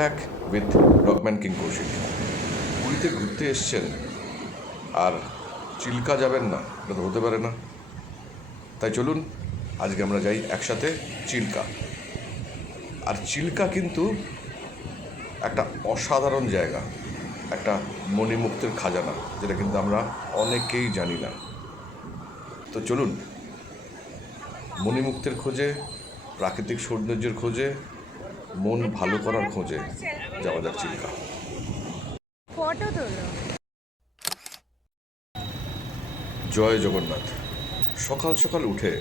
Back with dogman king Koushik পুরীতে ঘুরতে এসছেন, আর চিল্কা যাবেন না, এটা তো হতে পারে না। তাই চলুন, আজকে আমরা যাই একসাথে চিল্কা। আর চিল্কা কিন্তু একটা অসাধারণ জায়গা, একটা মণিমুক্তের খাজানা, যেটা কিন্তু আমরা অনেকেই জানি না। তো চলুন, মণিমুক্তের খোঁজে, প্রাকৃতিক সৌন্দর্যের খোঁজে মন ভালো করার খোঁজে যাওয়া যাক চিল্কা। ফটো তোলো। জয় জগন্নাথ। সকাল সকাল উঠে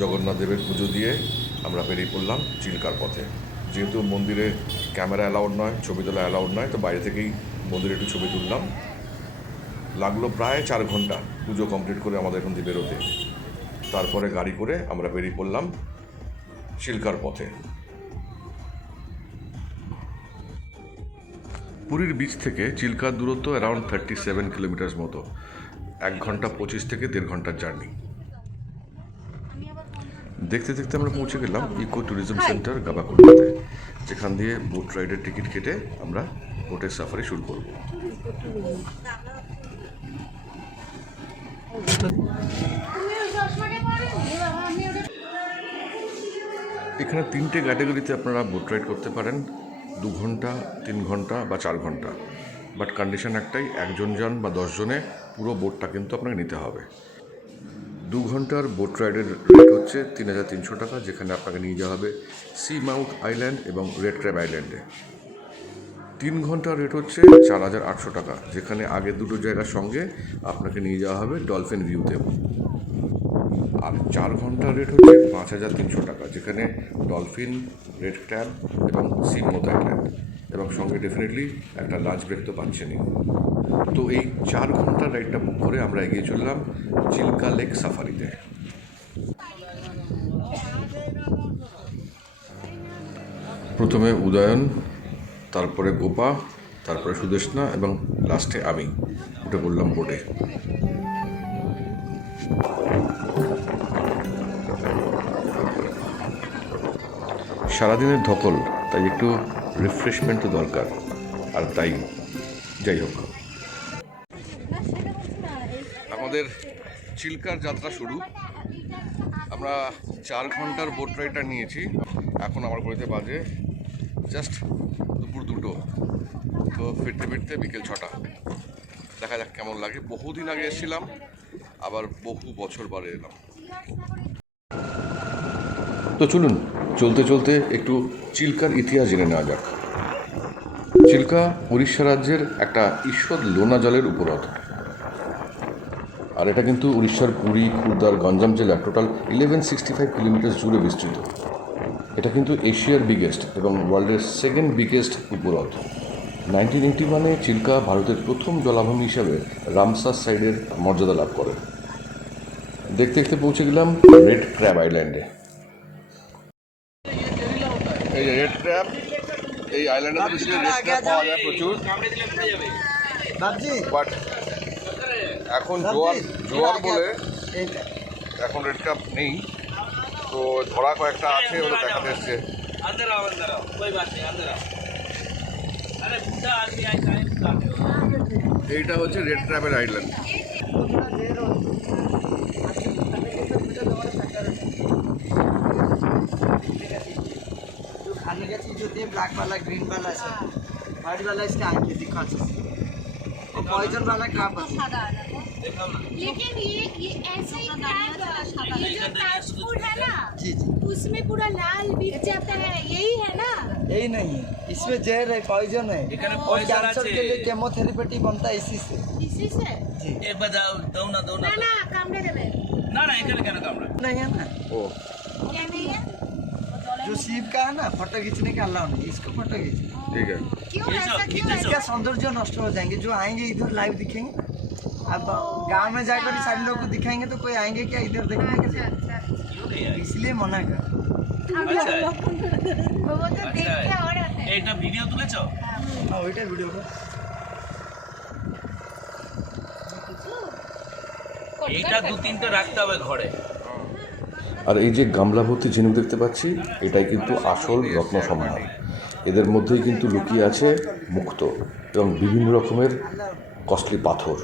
জগন্নাথ দেবের পুজো দিয়ে আমরা বেরিয়ে পড়লাম চিল্কার পথে। যেহেতু মন্দিরে ক্যামেরা অ্যালাউড নয় ছবি তোলা অ্যালাউড নয় তো বাইরে থেকেই মন্দিরে একটু ছবি তুললাম। লাগল প্রায় চার ঘণ্টা পুজো কমপ্লিট করে আমাদের এখান থেকে বেরোতে তারপরে গাড়ি করে আমরা বেরিয়ে পড়লাম চিল্কার পথে। পুরীর বিচ থেকে চিল্কার দূরত্ব অ্যারাউন্ড থার্টি সেভেন কিলোমিটার্স মতো। এক ঘণ্টা পঁচিশ থেকে দেড় ঘণ্টার জার্নি দেখতে দেখতে আমরা পৌঁছে গেলাম ইকো ট্যুরিজম সেন্টার গাবাকুন্ডাতে যেখান দিয়ে বোট রাইডের টিকিট কেটে আমরা বোটের সাফারি শুরু করব। এখানে তিনটে ক্যাটাগরিতে আপনারা বোট রাইড করতে পারেন। দু ঘণ্টা, তিন ঘণ্টা বা চার ঘণ্টা। বাট কন্ডিশন একটাই, একজন যান বা দশজনে পুরো বোটটা কিন্তু আপনাকে নিতে হবে। দু ঘণ্টার বোট রাইডের রেট হচ্ছে তিন হাজার তিনশো টাকা, যেখানে আপনাকে নিয়ে যাওয়া হবে সি মাউথ আইল্যান্ড এবং রেড ক্র্যাব আইল্যান্ডে তিন ঘণ্টার রেট হচ্ছে চার হাজার আটশো টাকা, যেখানে আগের দুটো জায়গার সঙ্গে আপনাকে নিয়ে যাওয়া হবে ডলফিন ভিউতে আর চার ঘণ্টার রেট হচ্ছে পাঁচ হাজার তিনশো টাকা, যেখানে ডলফিন রেড ক্র্যাব এবং সি মাউথ আইল্যান্ড এবং সঙ্গে ডেফিনেটলি একটা লাঞ্চ ব্রেক তো পাচ্ছেনই। তো এই চার ঘণ্টার রাইডটা বুক করে আমরা এগিয়ে চললাম চিল্কা লেক সাফারিতে প্রথমে উদয়ন, তারপরে গোপা, তারপরে সুদেশনা এবং লাস্টে আমি। উঠে পড়লাম বোটে সারাদিনের ধকল, তাই একটু রিফ্রেশমেন্টও দরকার। আর তাই, যাই হোক। আমাদের চিল্কার যাত্রা শুরু। আমরা চার ঘণ্টার বোট রাইডটা নিয়েছি। এখন আমার ঘড়িতে বাজে জাস্ট দুপুর দুটো। তো ফিরতে ফিরতে বিকেল ছটা। দেখা যাক কেমন লাগে। বহুদিন আগে এসেছিলাম, আবার বহু বছর পরে এলাম। তো চলুন চলতে চলতে একটু চিল্কার ইতিহাস জেনে নেওয়া যাক। চিল্কা উড়িষ্যা রাজ্যের একটা ঈশ্বর লোনা জলের উপহ্রদ আর এটা কিন্তু উড়িষ্যার পুরী খুর্দার গঞ্জাম জেলার total eleven sixty five kilometre জুড়ে বিস্তৃত। এটা কিন্তু এশিয়ার বিগেস্ট এবং ওয়ার্ল্ডের সেকেন্ড বিগেস্ট উপহ্রদ নাইনটিন এইটি ওয়ানে চিল্কা ভারতের প্রথম জলাভূমি হিসাবে রামসার সাইডের মর্যাদা লাভ করে। দেখতে দেখতে পৌঁছে গেলাম রেড ক্র্যাব আইল্যান্ডে এই রেড ট্র্যাপ এই আইল্যান্ডে বেশি রেড ট্র্যাপ পাওয়া যায় প্রচুর। বাট এখন জোয়ার জোয়ার বলে এখন রেড ট্র্যাপ নেই। তো ধরা কয়েকটা আছে ওগুলো দেখা যাচ্ছে এইটা হচ্ছে রেড ট্র্যাপের আইল্যান্ড बढ़िया चीज़ होती है ब्लैक वाला ग्रीन वाला सब वाइट हाँ। वाला इसके आगे दिखा सकते हैं पॉइजन वाला कहाँ पर लेकिन ये ये ऐसे ही ये जो फ़ूड है ना जी जी। उसमें पूरा लाल भी जाता है यही है ना। यही नहीं इसमें जहर है पॉइजन है। और कैंसर के लिए केमोथेरेपी बनता है इसी से। इसी से? जी। एक बजाओ दो ना दो ना। ना ना कमरे में ना ना एकरे ना कमरे नहीं है ना? ओ। शिव का है ना फोटो खींचने का अलाउ नहीं इसको फोटो खींचना ঠিক আছে क्यों ये ऐसा सब- क्यों ये है इसका सौंदर्य नष्ट हो जाएंगे जो आएंगे इधर लाइव दिखेंगे अब गांव में जाकर ही सारे लोग को दिखाएंगे तो कोई आएंगे क्या इधर देखने के लिए अच्छा अच्छा क्यों नहीं आए इसलिए मना कर আচ্ছা वो वो तो देख के और आते हैं এইটা ভিডিও তুলেছো हाँ वही वीडियो को এইটা দু তিনটে রাখতে হবে ঘরে আর এই যে গামলা ভর্তি ঝিনুক দেখতে পাচ্ছি, এটাই কিন্তু আসল রত্ন সম্ভার এদের মধ্যেই কিন্তু লুকিয়ে আছে মুক্ত এবং বিভিন্ন রকমের কস্টলি পাথর।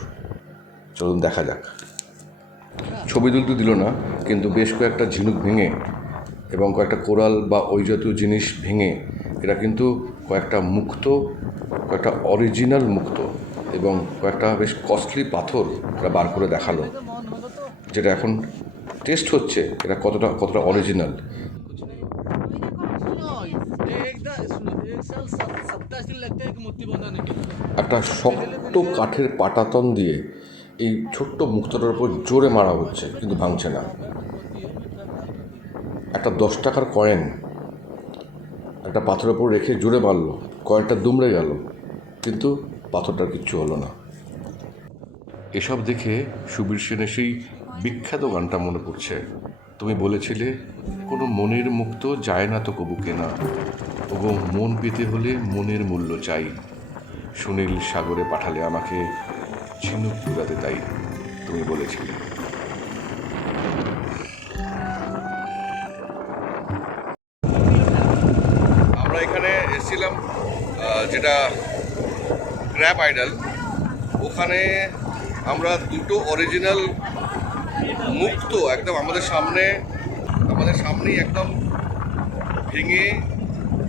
চলুন দেখা যাক। ছবি তুলতে দিল না, কিন্তু বেশ কয়েকটা ঝিনুক ভেঙে এবং কয়েকটা কোরাল বা ওই জাতীয় জিনিস ভেঙে এরা কিন্তু কয়েকটা মুক্ত, কয়েকটা অরিজিনাল মুক্ত এবং কয়েকটা বেশ কস্টলি পাথর এরা বার করে দেখাল, যেটা এখন টেস্ট হচ্ছে, এটা কতটা কতটা অরিজিনাল একটা শক্ত কাঠের পাটাতন দিয়ে এই ছোট্ট মুক্তটার উপর জোরে মারা হচ্ছে, কিন্তু ভাঙছে না। একটা দশ টাকার কয়েন একটা পাথরের উপর রেখে জোরে মারলো কয়েনটা দুমড়ে গেল, কিন্তু পাথরটার কিচ্ছু হলো না। এসব দেখে সুবীর সেনের সেই বিখ্যাত গানটা মনে পড়ছে। তুমি বলেছিলে, কোনো মনের মুক্ত যায় না তো কবু কেনা। ওগো, মন পেতে হলে মনের মূল্য চাই। সুনীল সাগরে পাঠালে আমাকে ঝিনুক পুরাতে তাই, তুমি বলেছিলে। আমরা এখানে এসেছিলাম যেটা ক্র্যাপ আইডল। ওখানে আমরা দুটো অরিজিনাল মুক্ত, একদম আমাদের সামনে, আমাদের সামনেই একদম ভেঙে,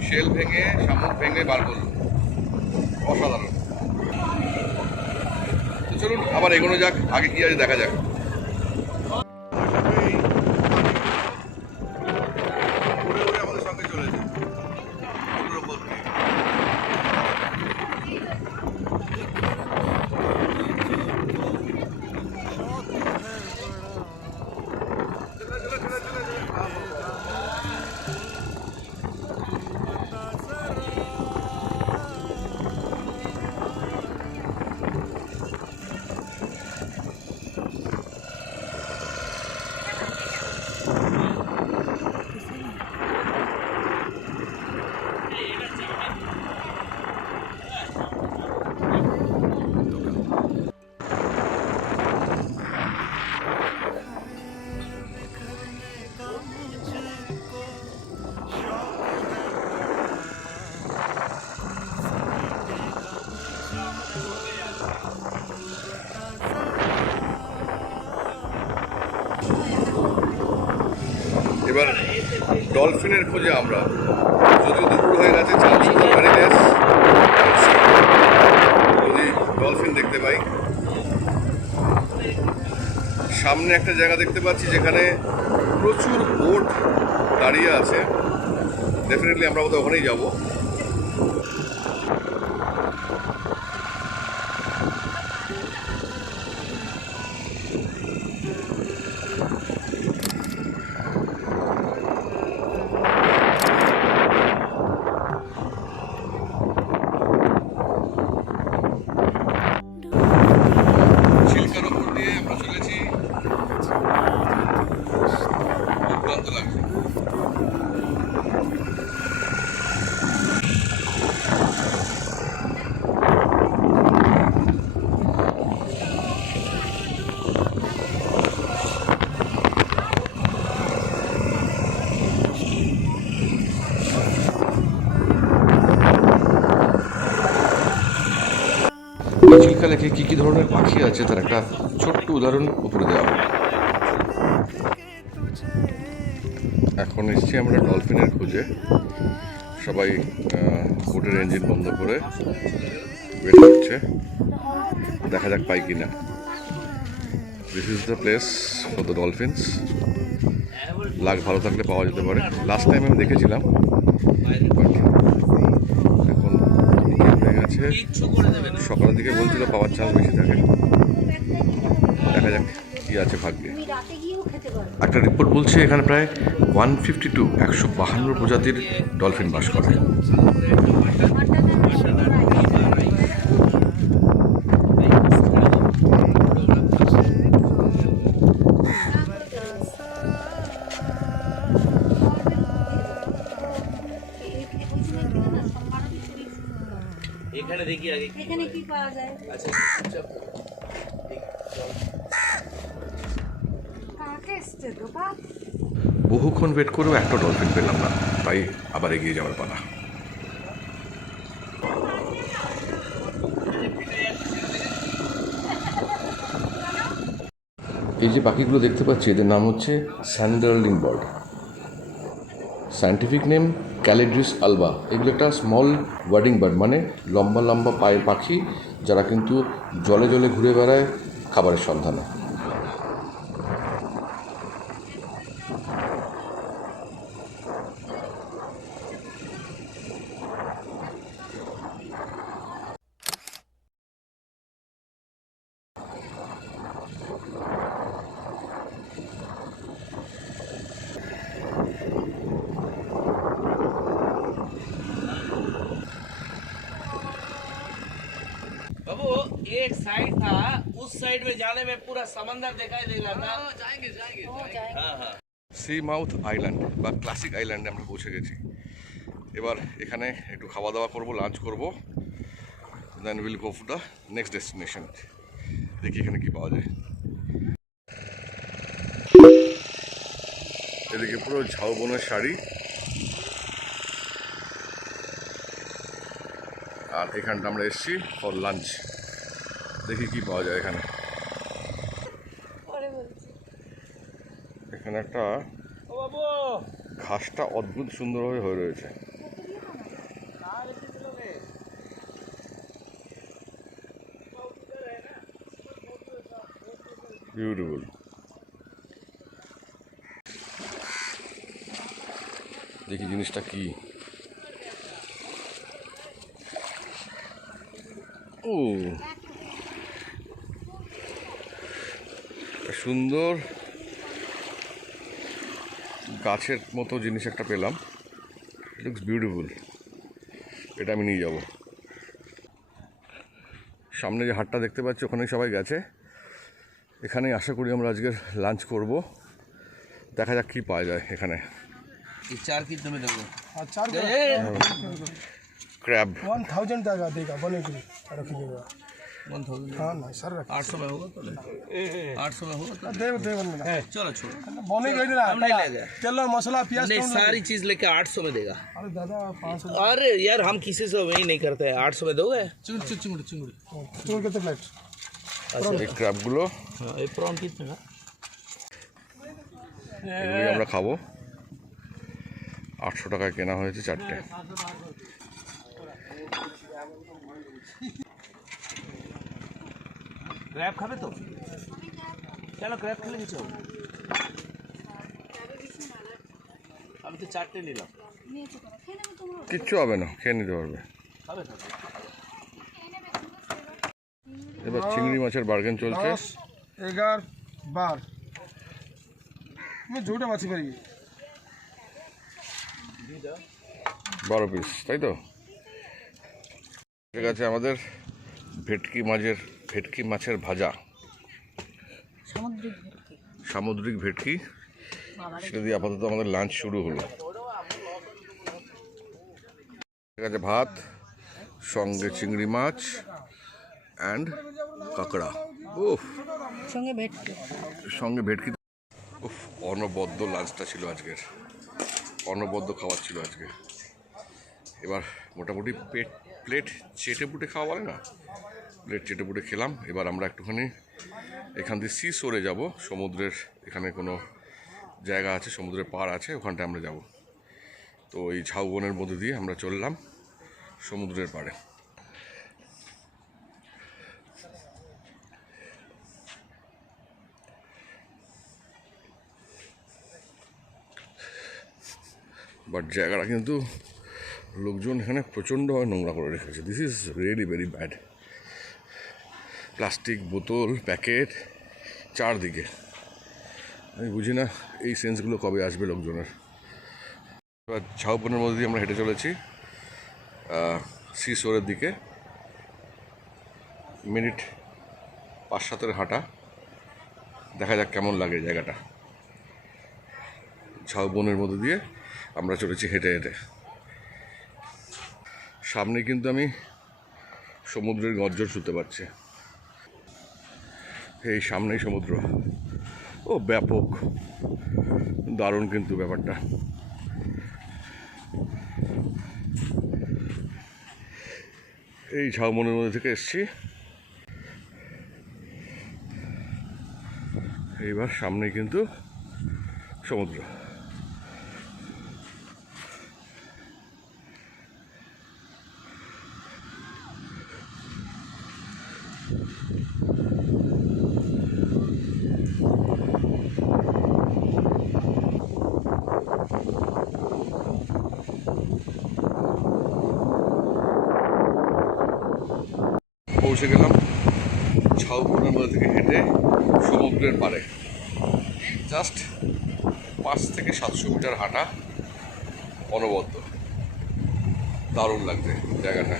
শেল ভেঙে, শামুক ভেঙে বার করল। অসাধারণ। তো চলুন, আবার এগোনো যাক, আগে কি আছে দেখা যাক। ডলফিনের খোঁজে আমরা। যদি দুপুর হয়ে গেছে লেস যদি ডলফিন দেখতে পাই। সামনে একটা জায়গা দেখতে পাচ্ছি যেখানে প্রচুর বোট দাঁড়িয়ে আছে। ডেফিনেটলি আমরা ওখানেই যাব। চিল্কা লেখে কী কী ধরনের পাখি আছে, তার একটা ছোট্ট উদাহরণ উপরে দেওয়া এখন এসছি আমরা ডলফিনের খোঁজে। সবাই বোটের ইঞ্জিন বন্ধ করে ওয়েট করছে। দেখা যাক পাই কিনা। This is the place for the dolphins luck ভালো থাকলে পাওয়া যেতে পারে। লাস্ট টাইম আমি দেখেছিলাম বাট এখন বিকেল না সকালের দিকে বলছিল পাওয়ার চাল বেশি থাকে। দেখা যাক কি আছে ভাগ্যে। একটা রিপোর্ট বলছে এখানে প্রায় ওয়ান ফিফটি টু একশো বাহান্ন প্রজাতির ডলফিন বাস করে। বহুক্ষণ ওয়েট করেও একটা ডলফিন পেলাম না। তাই আবার এগিয়ে যাওয়ার পালা। এই যে পাখিগুলো দেখতে পাচ্ছি এদের নাম হচ্ছে sanderling bird scientific name Calidris alba. এগুলো একটা স্মল ওয়ার্ডিং বার্ড মানে লম্বা লম্বা পায়ের পাখি, যারা কিন্তু জলে জলে ঘুরে বেড়ায়, খাবারের সন্ধানে। बाबू एक साइड था उस साइड में जाने में पूरा समंदर दिखाई दे रहा था जाएंगे जाएंगे हाँ हाँ সি মাউথ আইল্যান্ড বা ক্লাসিক আইল্যান্ডে আমরা পৌঁছে গেছি এবার এখানে একটু খাওয়া দাওয়া করব লাঞ্চ করব then will go for the next destination দেখি এখানে কি পাওয়া যায় এদিকে পুরো ঝাউবনের শাড়ি আর এখানটা আমরা এসছি ফর লাঞ্চ দেখি কি পাওয়া যায় এখানে। এখানে একটা ঘাসটা অদ্ভুত সুন্দরভাবে হয়ে রয়েছে। বিউটিফুল দেখি জিনিসটা কী। সুন্দর গাছের মতো জিনিস একটা পেলাম। লুকস বিউটিফুল এটা আমি নিয়ে যাব। সামনে যে হাটটা দেখতে পাচ্ছি ওখানেই সবাই গেছে। এখানেই আশা করি আমরা আজকে লাঞ্চ করব। দেখা যাক কী পাওয়া যায় এখানে। চার में दोगे अच्छा ক্র্যাব वन थाउजेंड तक देगा बनेगी रखिएगा वन थाउजेंड हाँ ना सर रख आठ सौ में होगा तो ले आठ सौ में होगा तो देव देव ना चलो छोड़ो बनेगा ही हम नहीं ले गए चलो मसाला प्याज नहीं कौन सारी चीज लेके आठ सौ में देगा अरे दादा पाँच सौ अरे यार हम किसी से वही नहीं करते हैं आठ सौ में दोगे चिंगड़ी चिंगड़ी चिंगड़ी चिंगड़ी कितने प्लेट এই ক্র্যাবগুলো हाँ ये प्रॉन कितने का এগুলি আমরা খাবো আটশো টাকায় কেনা হয়েছে চারটে ক্র্যাব খাবে তো? কেন ক্র্যাব খেলে কিছু আমি তো চারটে নিলাম। কিচ্ছু হবে না খেয়ে নিতে পারবে। এবার চিংড়ি মাছের বার্গেন চলছে। এগার বার। আমি জোটা মাছি পারি বারো পিস তাই তো? ঠিক আছে আমাদের ভেটকি মাছের ভেটকি মাছের ভাজা। সামুদ্রিক ভেটকি। সামুদ্রিক ভেটকি। সেটা দিয়ে আপাতত আমাদের লাঞ্চ শুরু হলো। ঠিক আছে ভাত সঙ্গে চিংড়ি মাছ অ্যান্ড কাঁকড়া। উফ। সঙ্গে ভেটকি। সঙ্গে ভেটকি উফ অনবদ্য লাঞ্চটা ছিল আজকের। অনবদ্য খাবার ছিল আজকে। এবার মোটামুটি পেট প্লেট চেটে পুটে খাওয়া বলে না? প্লেট চেটে পুটে খেলাম এবার আমরা একটুখানি এখান দিয়ে সি সরে যাব সমুদ্রের এখানে কোনো জায়গা আছে সমুদ্রের পাড় আছে ওখানটায় আমরা যাব তো এই ঝাউবনের মধ্যে দিয়ে আমরা চললাম সমুদ্রের পাড়ে। বাট জায়গাটা কিন্তু লোকজন এখানে প্রচণ্ডভাবে নোংরা করে রেখেছে। This is really very bad plastic বোতল, প্যাকেট, চারদিকে। আমি বুঝি না এই সেন্সগুলো কবে আসবে লোকজনের। এবার ঝাউপনের মধ্যে দিয়ে আমরা হেঁটে চলেছি সি শোরের দিকে। মিনিট পাঁচ সাতের হাঁটা। দেখা যাক কেমন লাগে জায়গাটা। ঝাউবনের মধ্যে দিয়ে আমরা চলেছি হেঁটে হেঁটে। সামনে কিন্তু আমি সমুদ্রের গর্জন শুনতে পাচ্ছি। এই সামনেই সমুদ্র। ও, ব্যাপক। দারুণ কিন্তু ব্যাপারটা। এই ঝাউমনের মধ্যে থেকে এসছি। এইবার সামনে কিন্তু সমুদ্র। পৌঁছে গেলাম। ঝাউপুরের মধ্যে থেকে হেঁটে সমুদ্রের পাড়ে। জাস্ট পাঁচ থেকে সাতশো মিটার হাঁটা অনবদ্য। দারুণ লাগছে জায়গাটা।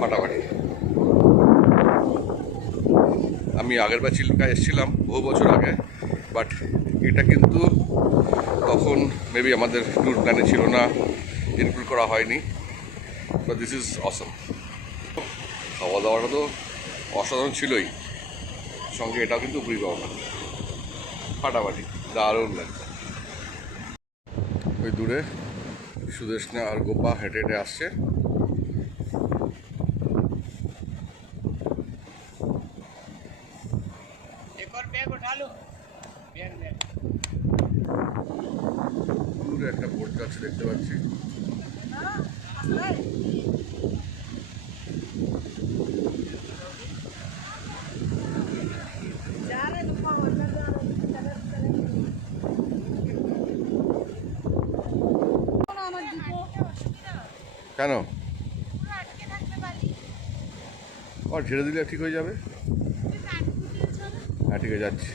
ফাটাফাটি। আমি আগের বার চিল্কা এসেছিলাম বহু বছর আগে বাট এটা কিন্তু তখন মেবি আমাদের ট্যুর প্ল্যানে ছিল না। ইনক্লুড করা হয়নি। বাট দিস ইজ অসম খাওয়া দাওয়াটা তো অসাধারণ ছিলই। সঙ্গে এটাও কিন্তু উপরি পাওয়া ফাটাফাটি দারুণ লাগছে। ওই দূরে সুদেশনা আর গোপা হেঁটে হেঁটে আসছে। দূরে একটা বোর্ড যাচ্ছে দেখতে পাচ্ছি আমার জুতো কেন? ও ঝেড়ে দিলে ঠিক হয়ে যাবে? হ্যাঁ ঠিক আছে যাচ্ছি।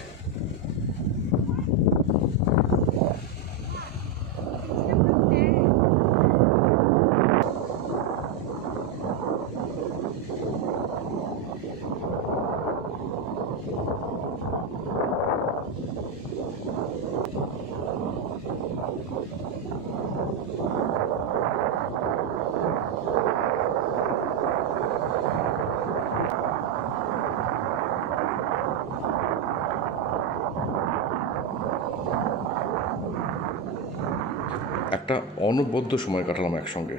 একটা অনবদ্য সময় কাটালাম একসঙ্গে।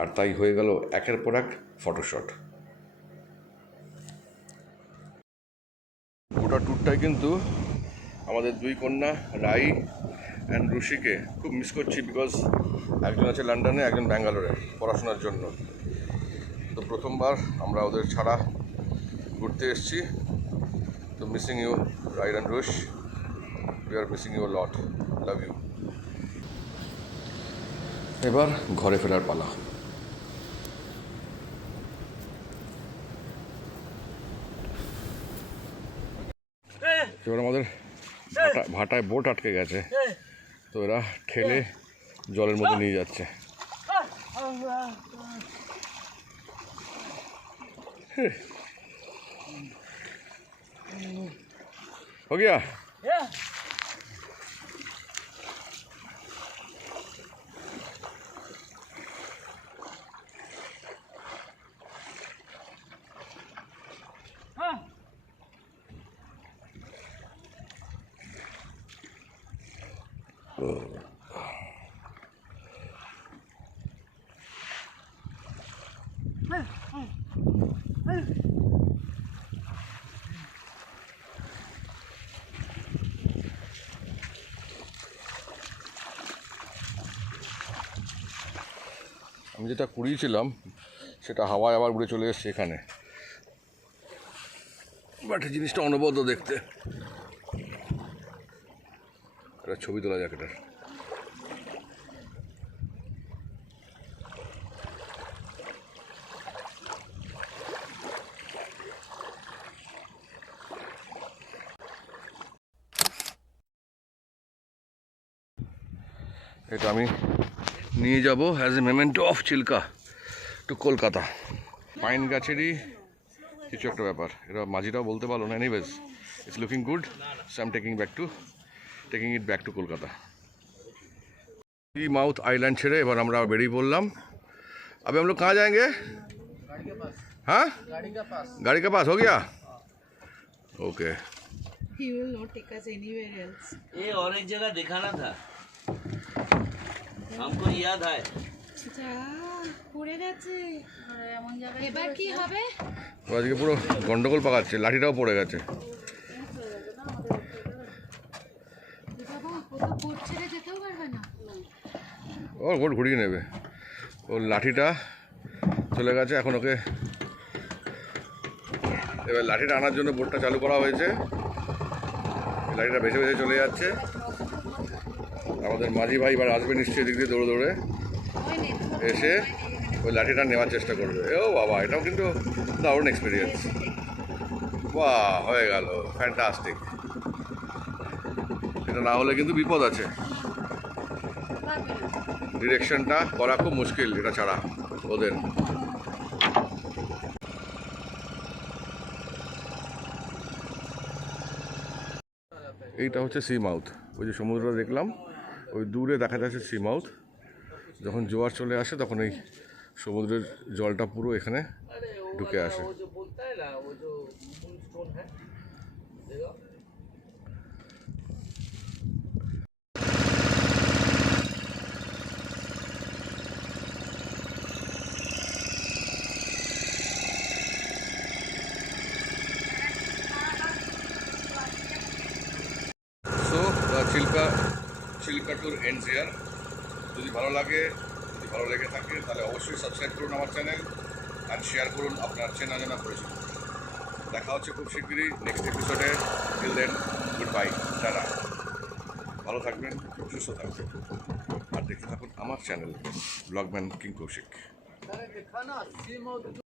আর তাই হয়ে গেল একের পর এক ফটোশট। গোটা ট্যুরটাই কিন্তু আমাদের দুই কন্যা, রাই অ্যান্ড রুশিকে খুব মিস করছি বিকজ একজন আছে লন্ডনে একজন ব্যাঙ্গালোরে পড়াশোনার জন্য। তো প্রথমবার আমরা ওদের ছাড়া ঘুরতে এসেছি। তো missing you ride and Rush we are missing you lot love you এবার ঘরে ফেরার পালা এবার আমাদের ভাটা- ভাটায় বোট আটকে গেছে তো এরা ঠেলে জলের মধ্যে নিয়ে যাচ্ছে हो गया আমি যেটা কুড়িয়েছিলাম, সেটা হাওয়ায় আবার উড়ে চলে এসছে এখানে। বাট জিনিসটা অনবদ্য দেখতে। একটা ছবি তোলা যাক এটার এটা আমি নিয়ে যাব as a memento of Chilka to Kolkata pine গাছেরই কিছু একটা ব্যাপার এটা মাঝিটাও বলতে পারলো না anyways it's looking good so I'm taking back to taking it back to Kolkata E mouth island ছেড়ে এবার আমরা বেরিয়ে পড়লাম अभी हम लोग कहाँ जाएंगे हाँ गाड़ी का पास गाड़ी का पास हो गया okay He will not take us anywhere else. ये और एक जगह दिखाना था हमको याद है যা পড়ে গেছে এমন জায়গায় এবার কি হবে ও আজকে পুরো গন্ডগোল পাকাচ্ছে লাঠিটাও পড়ে গেছে কোথাও বোট ছেড়ে যেতেও পারবে না ও বোট ঘুরিয়ে নেবে ওর লাঠিটা চলে গেছে এখন ওকে এবার লাঠিটা আনার জন্য বোটটা চালু করা হয়েছে এই লাঠিটা বেছে বেছে চলে যাচ্ছে আমাদের মাঝি ভাই এবার আসবে নিশ্চয়ই দিক দিয়ে দৌড়ে দৌড়ে। এসে ওই লাঠিটা নেওয়ার চেষ্টা করবে। ও বাবা, এটাও কিন্তু দারুণ এক্সপিরিয়েন্স বাহ, হয়ে গেল। ফ্যান্টাস্টিক এটা না হলে কিন্তু বিপদ আছে। ডিরেকশনটা করা খুব মুশকিল এটা ছাড়া ওদের। এইটা হচ্ছে সি মাউথ ওই যে সমুদ্রটা দেখলাম। ওই দূরে দেখা যাচ্ছে সি মাউথ যখন জোয়ার চলে আসে তখন এই সমুদ্রের জলটা পুরো এখানে ঢুকে আসে। ট্যুর এন্ডস হিয়ার যদি ভালো লাগে, যদি ভালো লেগে থাকে, তাহলে অবশ্যই সাবস্ক্রাইব করুন আমার চ্যানেল অ্যান্ড শেয়ার করুন আপনার চেনা জানা পরিচিত। দেখা হচ্ছে খুব শীঘ্রই নেক্সট এপিসোডে till then good bye tata. ভালো থাকবেন, সুস্থ থাকবেন। আর দেখতে থাকুন আমার চ্যানেল ব্লগম্যান কিং কৌশিক